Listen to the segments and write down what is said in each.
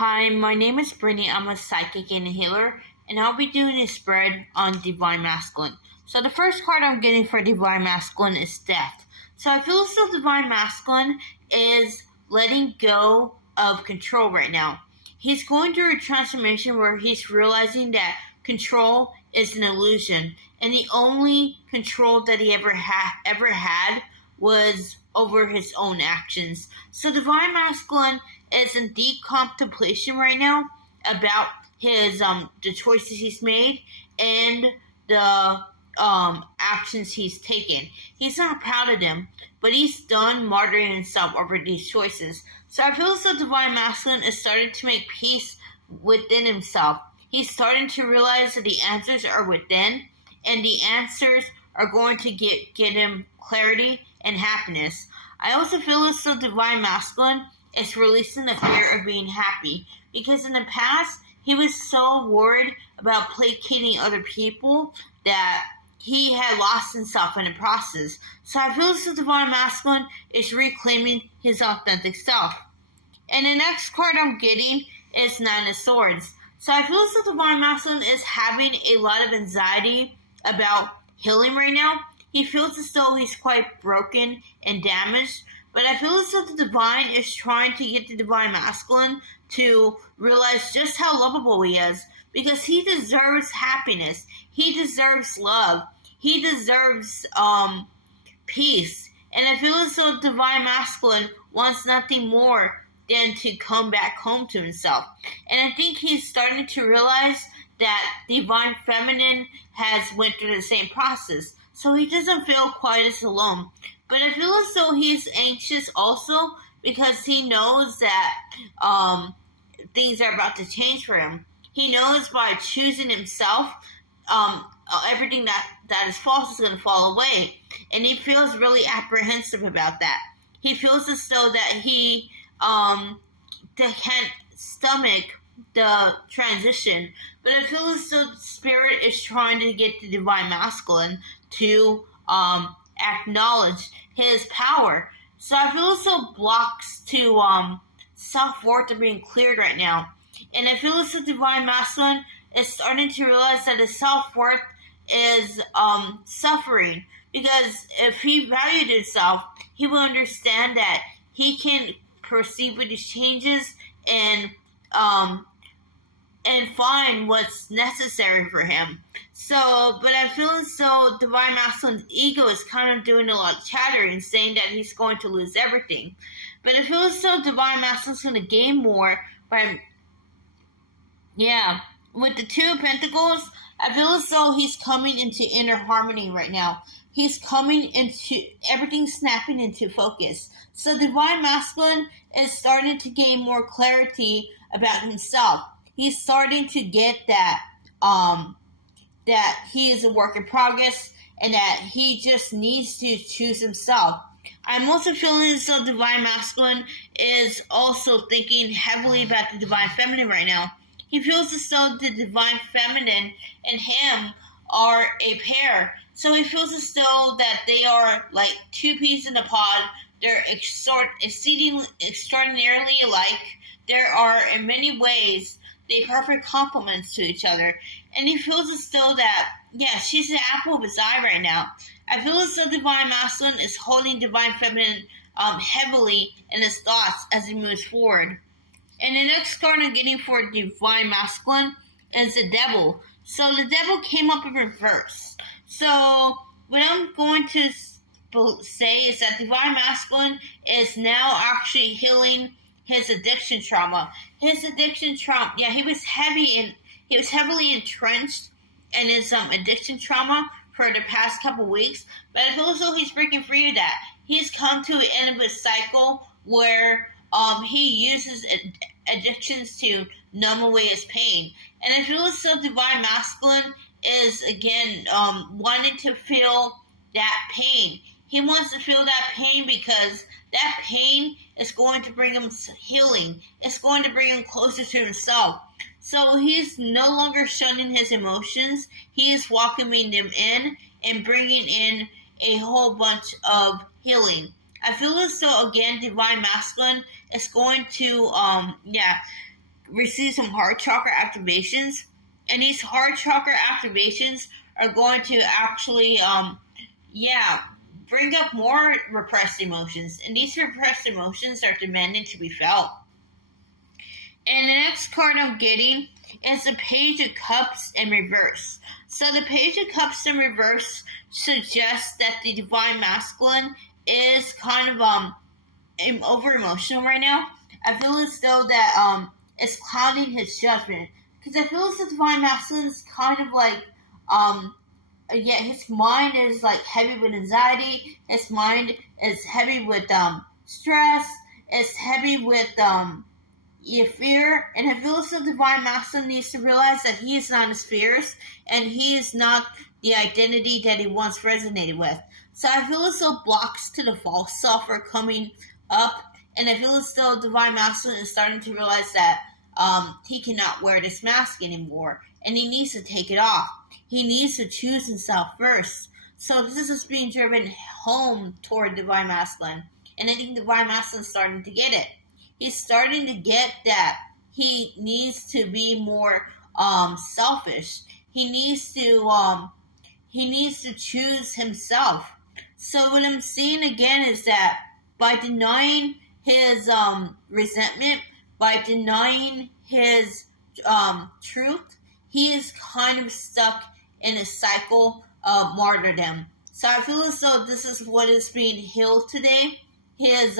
Hi, my name is Brittany. I'm a psychic and a healer, and I'll be doing a spread on Divine Masculine. So the first card I'm getting for Divine Masculine is Death. So I feel as though Divine Masculine is letting go of control right now. He's going through a transformation where he's realizing that control is an illusion, and the only control that he ever had was over his own actions. So Divine Masculine is in deep contemplation right now about his the choices he's made and the actions he's taken. He's not proud of them, but he's done martyring himself over these choices. So I feel as though Divine Masculine is starting to make peace within himself. He's starting to realize that the answers are within, and the answers are going to get him clarity and happiness. I also feel as though Divine Masculine is releasing the fear of being happy, because in the past he was so worried about placating other people that he had lost himself in the process. So I feel as though Divine Masculine is reclaiming his authentic self. And the next card I'm getting is Nine of Swords. So I feel as though Divine Masculine is having a lot of anxiety about healing right now. He feels as though he's quite broken and damaged, but I feel as though the Divine is trying to get the Divine Masculine to realize just how lovable he is, because he deserves happiness. He deserves love. He deserves peace. And I feel as though Divine Masculine wants nothing more than to come back home to himself. And I think he's starting to realize that Divine Feminine has went through the same process, so he doesn't feel quite as alone. But I feel as though he's anxious also because he knows that things are about to change for him. He knows by choosing himself, everything that is false is going to fall away. And he feels really apprehensive about that. He feels as though that he can't stomach the transition. But I feel as though Spirit is trying to get the Divine Masculine to acknowledge his power. So I feel as though blocks to self-worth are being cleared right now. And I feel as though Divine Masculine is starting to realize that his self-worth is suffering. Because if he valued himself, he will understand that he can proceed with these changes and find what's necessary for him. So, but I feel as though Divine Masculine's ego is kind of doing a lot of chattering and saying that he's going to lose everything. But I feel as though Divine Masculine's going to gain more by, with the Two of Pentacles, I feel as though he's coming into inner harmony right now. He's coming into everything snapping into focus. So Divine Masculine is starting to gain more clarity about himself. He's starting to get that that he is a work in progress and that he just needs to choose himself. I'm also feeling as though Divine Masculine is also thinking heavily about the Divine Feminine right now. He feels as though the Divine Feminine and him are a pair. So he feels as though that they are like two peas in a pod. They're extraordinarily alike. There are, in many ways, they perfect complements to each other. And he feels as though that, she's the apple of his eye right now. I feel as though Divine Masculine is holding Divine Feminine heavily in his thoughts as he moves forward. And the next card I'm getting for Divine Masculine is the Devil. So the Devil came up in reverse. So what I'm going to say is that Divine Masculine is now actually healing his addiction trauma. His addiction trauma, he was heavily entrenched in his addiction trauma for the past couple weeks. But I feel as though he's breaking free of that. He's come to the end of his cycle where he uses addictions to numb away his pain. And I feel as though Divine Masculine is again wanting to feel that pain. He wants to feel that pain because that pain is going to bring him healing. It's going to bring him closer to himself. So he's no longer shunning his emotions. He is welcoming them in and bringing in a whole bunch of healing. I feel as though, again, Divine Masculine is going to, receive some heart chakra activations, and these heart chakra activations are going to actually, bring up more repressed emotions, and these repressed emotions are demanding to be felt. And the next card I'm getting is the Page of Cups in reverse. So the Page of Cups in reverse suggests that the Divine Masculine is kind of over emotional right now. I feel as though that it's clouding his judgment, because I feel as the Divine Masculine is kind of like his mind is like heavy with anxiety. His mind is heavy with stress. It's heavy with fear, and I feel as the Divine Masculine needs to realize that he is not his fears, and he is not the identity that he once resonated with. So I feel as though blocks to the false self are coming up, and I feel as though Divine Masculine is starting to realize that he cannot wear this mask anymore, and he needs to take it off. He needs to choose himself first. So this is being driven home toward Divine Masculine, and I think Divine Masculine is starting to get it. He's starting to get that he needs to be more selfish. He needs to choose himself. So what I'm seeing again is that by denying his resentment, by denying his truth, he is kind of stuck in a cycle of martyrdom. So I feel as though this is what is being healed today. His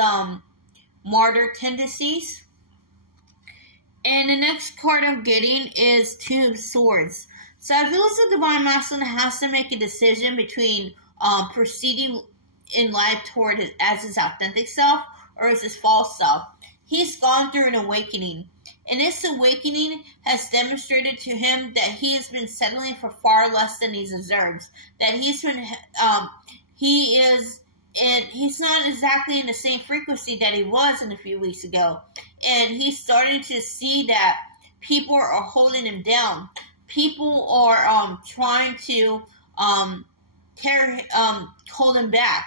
martyr tendencies. And the next card I'm getting is Two of Swords. So I feel as the Divine Masculine has to make a decision between proceeding in life toward as his authentic self or as his false self. He's gone through an awakening, and this awakening has demonstrated to him that he has been settling for far less than he deserves. That he's not exactly in the same frequency that he was in a few weeks ago. And he's starting to see that people are holding him down. People are trying to hold him back.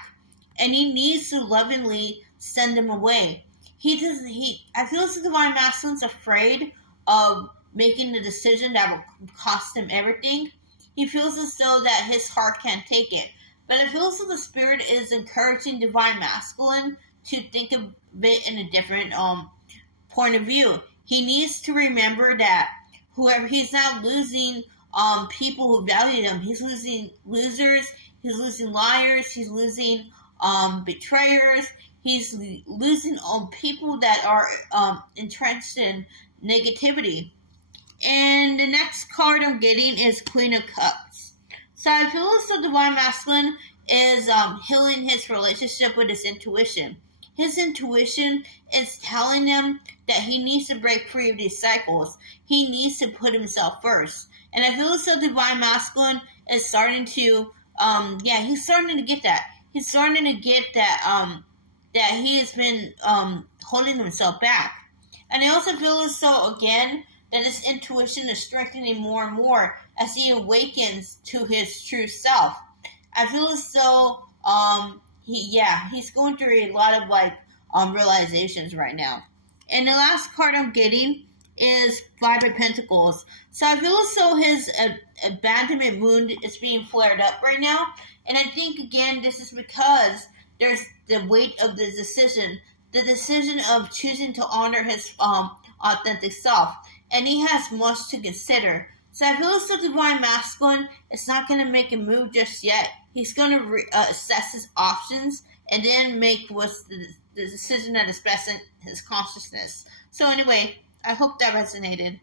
And he needs to lovingly send them away. I feel as the Divine Masculine's afraid of making the decision that will cost him everything. He feels as though that his heart can't take it. But I feel as though the Spirit is encouraging Divine Masculine to think of it in a different point of view. He needs to remember that he's not losing people who value him. He's losing losers. He's losing liars. He's losing betrayers. He's losing people that are entrenched in negativity. And the next card I'm getting is Queen of Cups. So I feel as though Divine Masculine is healing his relationship with his intuition. His intuition is telling him that he needs to break free of these cycles. He needs to put himself first. And I feel as though Divine Masculine is starting to, he's starting to get that. He's starting to get that, that he has been holding himself back. And I also feel as though, again, that his intuition is strengthening more and more as he awakens to his true self. I feel as though he's going through a lot of realizations right now. And the last card I'm getting is Five of Pentacles. So I feel as though his abandonment wound is being flared up right now. And I think, again, this is because there's the weight of the decision of choosing to honor his authentic self. And he has much to consider. So I feel as though Divine Masculine is not going to make a move just yet. He's going to assess his options and then make what's the decision that is best in his consciousness. So anyway, I hope that resonated.